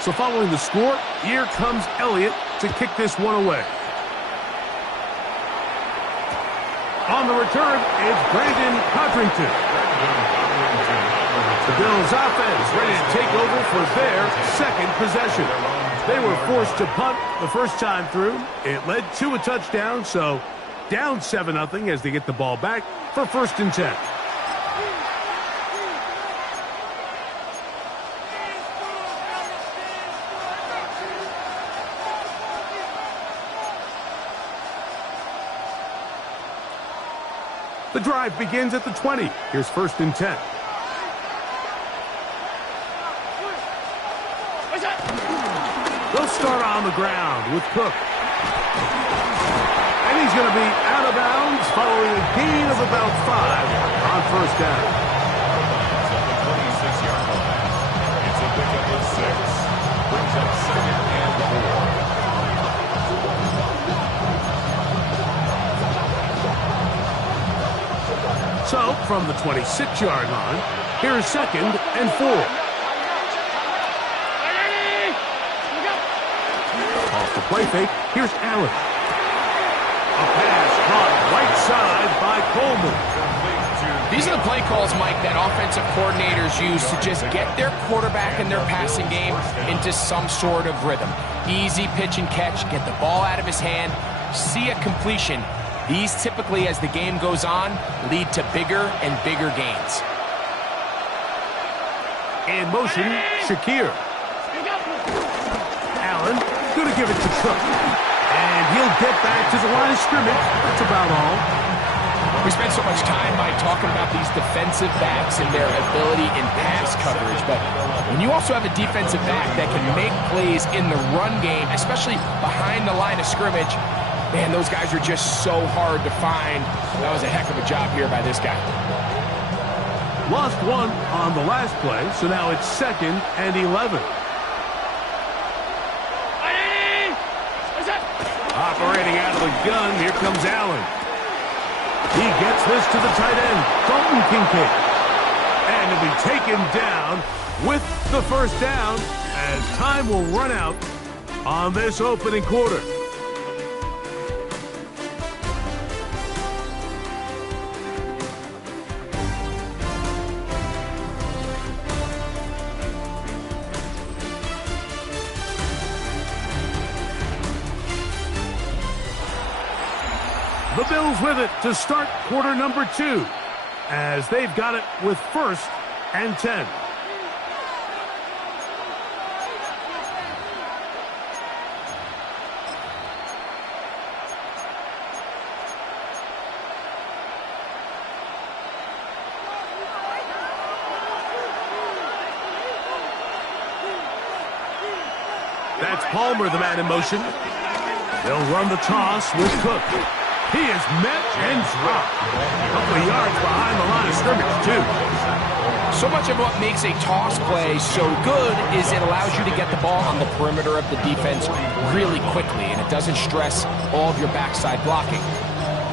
So following the score, here comes Elliott to kick this one away. On the return, it's Brandon Codrington. The Bills offense ready to take over for their second possession. They were forced to punt the first time through. It led to a touchdown, so down 7-0 as they get the ball back for 1st and 10. The drive begins at the 20. Here's 1st and 10. They'll start on the ground with Cook. And he's going to be out of bounds following a gain of about 5 on 1st down. At the 26-yard line. It's a pickup of 6. Brings up 2nd and 4. So, from the 26-yard line, here's 2nd and 4. Off the play fake, here's Allen. A pass caught right side by Coleman. These are the play calls, Mike, that offensive coordinators use to just get their quarterback and their passing game into some sort of rhythm. Easy pitch and catch, get the ball out of his hand, see a completion. These typically, as the game goes on, lead to bigger and bigger gains. In motion, Shakir. Allen, going to give it to Cook. And he'll get back to the line of scrimmage. That's about all. We spent so much time, Mike, talking about these defensive backs and their ability in pass coverage. But when you also have a defensive back that can make plays in the run game, especially behind the line of scrimmage, man, those guys are just so hard to find. That was a heck of a job here by this guy. Lost 1 on the last play, so now it's 2nd and 11. Operating out of the gun, here comes Allen. He gets this to the tight end, Dalton Kincaid. And he'll be taken down with the 1st down as time will run out on this opening quarter. The Bills with it to start quarter number 2 as they've got it with 1st and 10. That's Palmer, the man in motion. They'll run the toss with Cook. He is met and dropped. A couple of yards behind the line of scrimmage, too. So much of what makes a toss play so good is it allows you to get the ball on the perimeter of the defense really quickly, and it doesn't stress all of your backside blocking.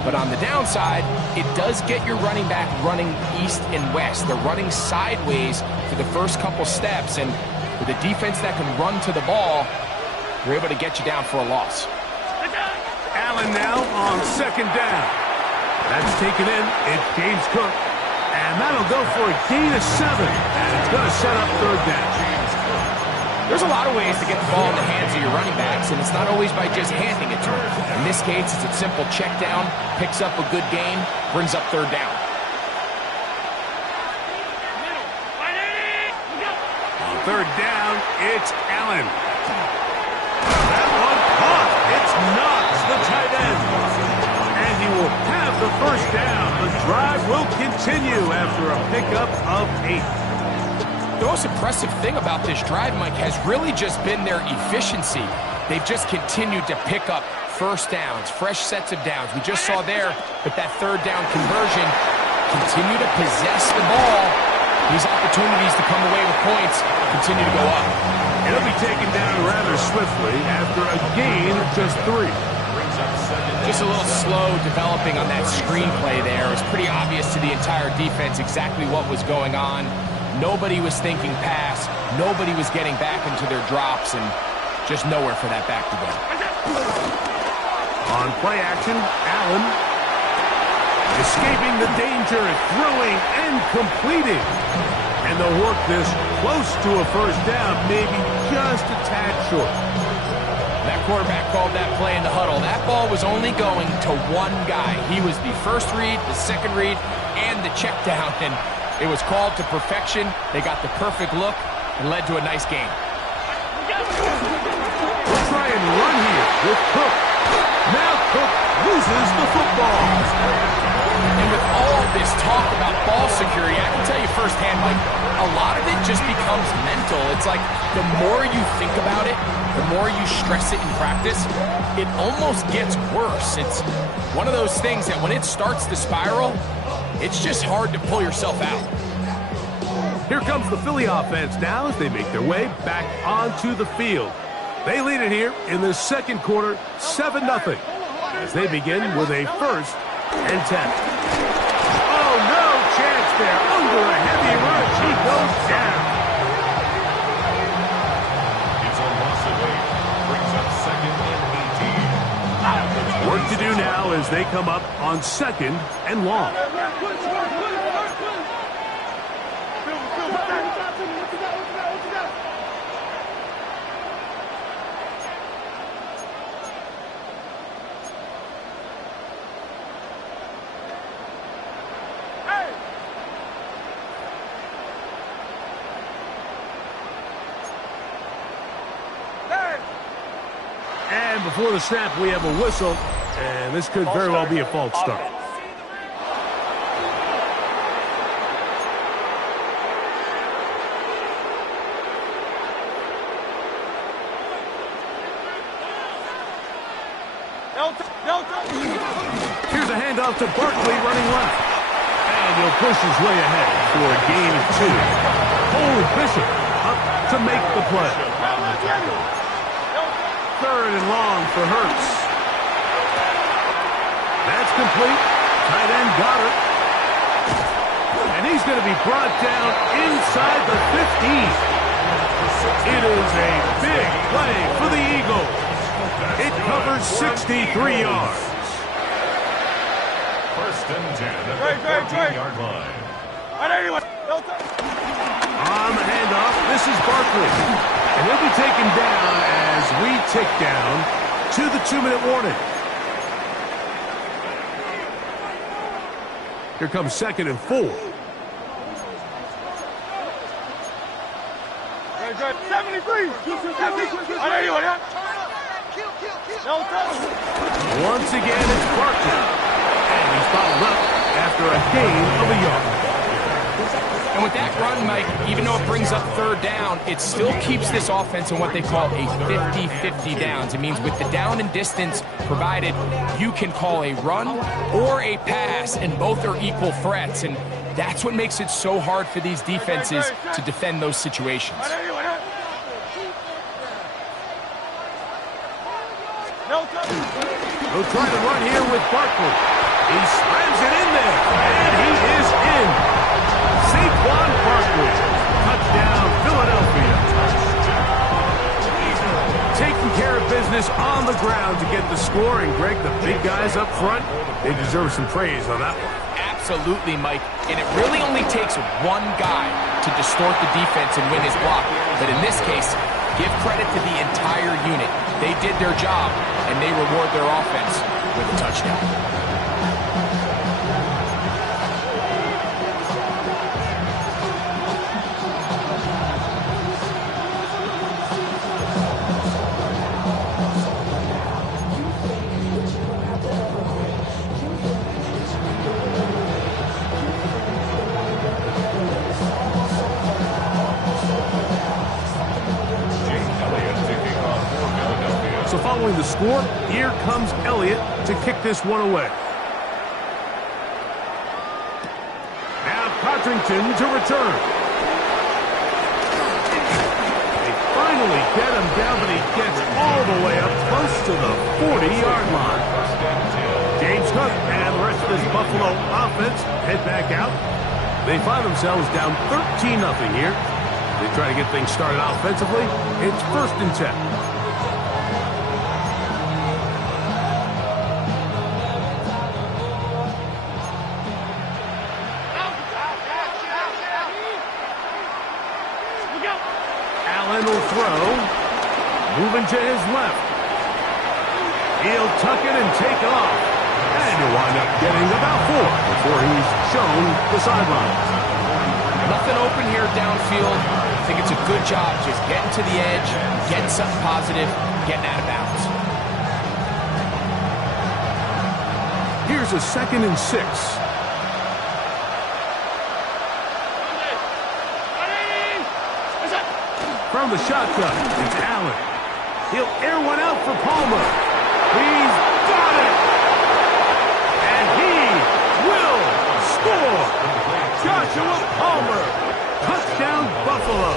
But on the downside, it does get your running back running east and west. They're running sideways for the first couple steps, and with a defense that can run to the ball, they're able to get you down for a loss. Allen now on 2nd down. That's taken in. It's James Cook. And that'll go for a gain of 7. And it's going to set up 3rd down. There's a lot of ways to get the ball in the hands of your running backs, and it's not always by just handing it to them. In this case, it's a simple check down, picks up a good gain, brings up 3rd down. On 3rd down, it's Allen. That one caught. It's Knox, the tight end. And he will have the 1st down. The drive will continue after a pickup of 8. The most impressive thing about this drive, Mike, has really just been their efficiency. They've just continued to pick up 1st downs, fresh sets of downs. We just saw there with that 3rd down conversion, continue to possess the ball. These opportunities to come away with points continue to go up. It'll be taken down rather swiftly after a gain of just 3. Just a little slow developing on that screenplay there. It was pretty obvious to the entire defense exactly what was going on. Nobody was thinking pass. Nobody was getting back into their drops, and just nowhere for that back to go. On play action, Allen escaping the danger, throwing and completing. And they'll work this close to a first down, maybe just a tad short. That quarterback called that play in the huddle. That ball was only going to one guy. He was the first read, the second read, and the check down. And it was called to perfection. They got the perfect look and led to a nice game. We'll try and run here with Cook. Now Cook loses the football. And with all this talk about ball security, I can tell you firsthand, Mike, a lot of it just becomes mental. It's like the more you think about it, the more you stress it in practice, it almost gets worse. It's one of those things that when it starts to spiral, it's just hard to pull yourself out. Here comes the Philly offense now as they make their way back onto the field. They lead it here in the second quarter, 7-0, as they begin with a 1st and 10. Oh, no chance there. Under a heavy rush, he goes down. It's a loss of 8. Brings up 2nd and 18. Work to do now as they come up on 2nd and long. And before the snap, we have a whistle, and this could very well be a false start. Here's a handoff to Barkley running left. And he'll push his way ahead for a gain of 2. Cole Bishop up to make the play. 3rd and long for Hurts. That's complete. Tight end got it. And he's going to be brought down inside the 15. It is a big play for the Eagles. It covers 63 yards. 1st and 10 at the 14-yard line. On the handoff, this is Barkley. And he'll be taken down as we tick down to the 2-minute warning. Here comes 2nd and 4. 73. Once again, it's Barkley. And he's followed up after a gain of a yard. And with that run, Mike, even though it brings up 3rd down, it still keeps this offense in what they call a 50-50 downs. It means with the down and distance provided, you can call a run or a pass, and both are equal threats. And that's what makes it so hard for these defenses to defend those situations. He'll try to run here with Barkley. He slams it in there, and he is in. Saquon Barkley, touchdown Philadelphia. Taking care of business on the ground to get the score, and Greg, the big guys up front, they deserve some praise on that one. Absolutely, Mike, and it really only takes one guy to distort the defense and win his block, but in this case, give credit to the entire unit. They did their job, and they reward their offense with a touchdown. So following the score, here comes Elliott to kick this one away. Now Cotrington to return. They finally get him down, but he gets all the way up close to the 40-yard line. James Cook and the rest of this Buffalo offense head back out. They find themselves down 13-0 here. They try to get things started offensively. It's 1st and 10. Allen will throw. Moving to his left. He'll tuck it and take off. And he'll wind up getting about 4 before he's shown the sidelines. Nothing open here downfield. I think it's a good job just getting to the edge, getting something positive, getting out of bounds. Here's a 2nd and 6. From the shotgun, it's Allen. He'll air one out for Palmer. He's got it! And he will score! Joshua Palmer! Touchdown, Buffalo!